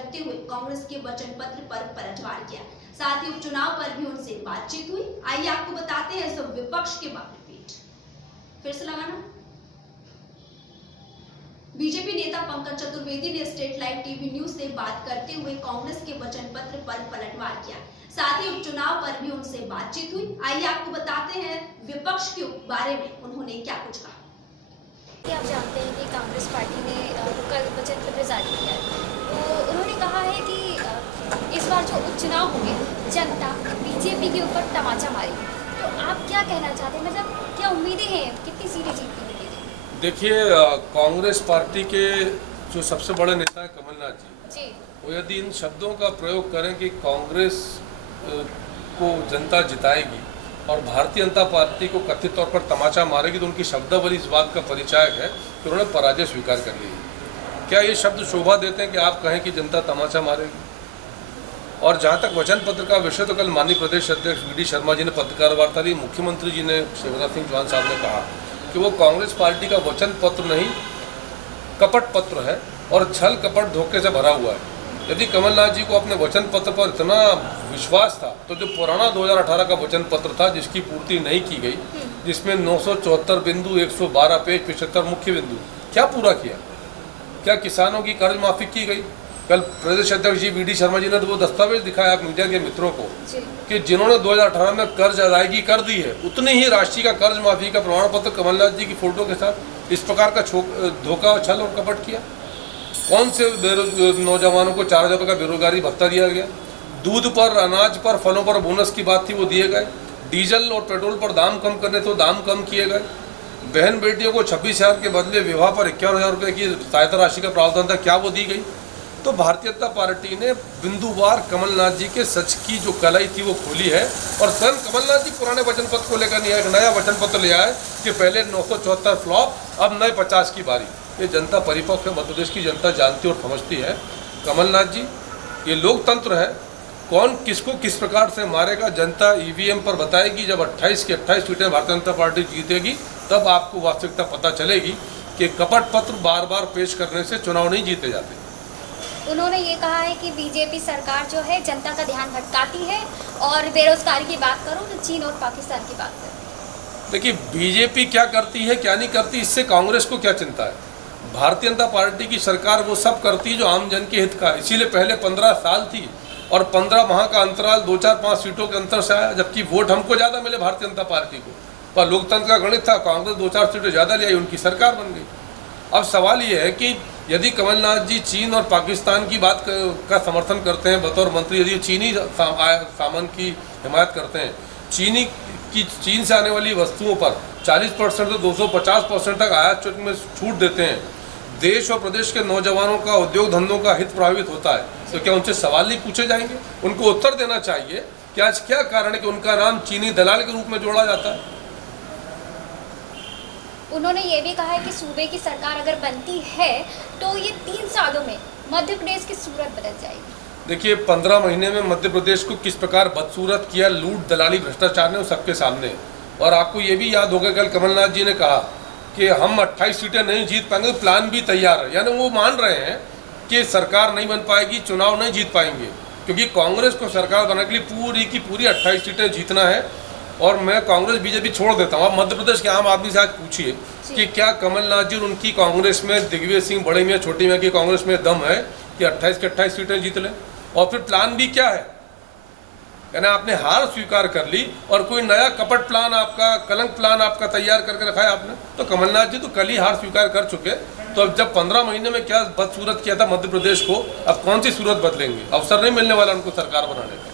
करते हुए कांग्रेस के वचन पत्र पर पलटवार किया। साथ ही उपचुनाव पर भी उनसे बातचीत हुई। आइए आपको बताते हैं सब विपक्ष के बारे में। फिर से लगाना। बीजेपी नेता पंकज चतुर्वेदी ने स्टेट लाइव टीवी न्यूज से बात करते हुए कांग्रेस के वचन पत्र पर पलटवार किया। साथ ही उपचुनाव पर भी उनसे बातचीत हुई। आइए आपको बताते हैं विपक्ष के बारे में उन्होंने क्या कुछ कहा। आप जानते हैं कि कांग्रेस पार्टी ने कल वचन पत्र जारी किया है, तो उन्होंने कहा है कि इस बार जो उपचुनाव होंगे जनता बीजेपी के ऊपर तमाचा मारेगी। तो आप क्या कहना चाहते हैं, मतलब क्या उम्मीदें हैं, कितनी सीटें जीतती हैं? देखिए, कांग्रेस पार्टी के जो सबसे बड़े नेता है कमलनाथ जी, वो यदि इन शब्दों का प्रयोग करें कि कांग्रेस को जनता जिताएगी और भारतीय जनता पार्टी को कथित तौर पर तमाचा मारेगी, तो उनकी शब्दावली इस बात का परिचायक है कि उन्होंने पराजय स्वीकार कर ली है। क्या ये शब्द शोभा देते हैं कि आप कहें कि जनता तमाचा मारेगी? और जहाँ तक वचन पत्र का विषय, तो कल माननीय प्रदेश अध्यक्ष वी डी शर्मा जी ने पत्रकार वार्ता दी। मुख्यमंत्री जी ने शिवराज सिंह चौहान साहब ने कहा कि वो कांग्रेस पार्टी का वचन पत्र नहीं, कपट पत्र है और छल कपट धोखे से भरा हुआ है। यदि कमलनाथ जी को अपने वचन पत्र पर इतना विश्वास था, तो जो पुराना 2018 का वचन पत्र था जिसकी पूर्ति नहीं की गई, जिसमें 974 बिंदु, 112 पेज, 75 मुख्य बिंदु, क्या पूरा किया? क्या किसानों की कर्ज माफी की गई? कल प्रदेश अध्यक्ष जी वी डी शर्मा जी ने तो वो दस्तावेज दिखाया आप मीडिया के मित्रों को कि जिन्होंने 2018 में कर्ज अदायगी कर दी है, उतनी ही राशि का कर्ज माफी का प्रमाण पत्र कमलनाथ जी की फोटो के साथ इस प्रकार का धोखा, छल और कपट किया। कौन से नौजवानों को 4,000 रुपये का बेरोजगारी भत्ता दिया गया? दूध पर, अनाज पर, फलों पर बोनस की बात थी, वो दिए गए। डीजल और पेट्रोल पर दाम कम करने तो दाम कम किए गए। बहन बेटियों को 26,000 के बदले विवाह पर 51,000 रुपये की सहायता राशि का प्रावधान था, क्या वो दी गई? तो भारतीय जनता पार्टी ने बिंदुवार कमलनाथ जी के सच की जो कलाई थी वो खोली है। और स्वयं कमलनाथ जी पुराने वचन पत्र को लेकर नहीं आए, एक नया वचन पत्र ले आए कि पहले 974 फ्लॉप, अब नए 50 की बारी। ये जनता परिपक्व है, मध्य प्रदेश की जनता जानती और समझती है। कमलनाथ जी, ये लोकतंत्र है, कौन किसको किस प्रकार से मारेगा जनता ईवीएम पर बताएगी। जब 28 की 28 सीटें भारतीय जनता पार्टी जीतेगी, तब आपको वास्तविकता पता चलेगी कि कपट पत्र बार बार पेश करने से चुनाव नहीं जीते जाते। उन्होंने ये कहा है कि बीजेपी सरकार जो है जनता का ध्यान भटकाती है, और बेरोजगारी की बात करूँ तो चीन और पाकिस्तान की बात करूँ। देखिए, बीजेपी क्या करती है क्या नहीं करती, इससे कांग्रेस को क्या चिंता है? भारतीय जनता पार्टी की सरकार वो सब करती है जो आम जन के हित का। इसीलिए पहले 15 साल थी और 15 माह का अंतराल 2, 4, 5 सीटों के अंतर से आया, जबकि वोट हमको ज़्यादा मिले भारतीय जनता पार्टी को। पर लोकतंत्र का गणित था, कांग्रेस 2, 4 सीटें ज़्यादा ले आई, उनकी सरकार बन गई। अब सवाल ये है कि यदि कमलनाथ जी चीन और पाकिस्तान की बात का समर्थन करते हैं बतौर मंत्री, यदि चीनी सामान की हिमायत करते हैं, चीन से आने वाली वस्तुओं पर 40% से 250% तक आयात शुल्क में छूट देते हैं, देश और प्रदेश के नौजवानों का, उद्योग धंधों का हित प्रभावित होता है, तो क्या उनसे सवाल नहीं पूछे जाएंगे? उनको उत्तर देना चाहिए कि आज क्या कारण है कि उनका नाम चीनी दलाल के रूप में जोड़ा जाता है। उन्होंने ये भी कहा है कि सूबे की सरकार अगर बनती है तो ये 3 सालों में मध्य प्रदेश की सूरत बदल जाएगी। देखिए, 15 महीने में मध्य प्रदेश को किस प्रकार बदसूरत किया लूट, दलाली, भ्रष्टाचार ने, वो सबके सामने। और आपको ये भी याद होगा कल कमलनाथ जी ने कहा कि हम 28 सीटें नहीं जीत पाएंगे, प्लान भी तैयार है। यानी वो मान रहे हैं कि सरकार नहीं बन पाएगी, चुनाव नहीं जीत पाएंगे, क्योंकि कांग्रेस को सरकार बनाने के लिए पूरी की पूरी 28 सीटें जीतना है। और मैं कांग्रेस बीजेपी छोड़ देता हूँ। आप मध्य प्रदेश के आम आदमी से आज पूछिए कि क्या कमलनाथ जी उनकी कांग्रेस में, दिग्विजय सिंह, बड़े मियाँ, छोटी मियाँ की कांग्रेस में दम है कि 28 की 28 सीटें जीत लें? और फिर प्लान भी क्या है? यानी आपने हार स्वीकार कर ली और कोई नया कपट प्लान आपका, कलंक प्लान आपका तैयार करके रखा है आपने। तो कमलनाथ जी तो कल ही हार स्वीकार कर चुके। तो अब जब 15 महीने में क्या बदसूरत किया था मध्य प्रदेश को, अब कौन सी सूरत बदलेंगे? अवसर नहीं मिलने वाला उनको सरकार बनाने का।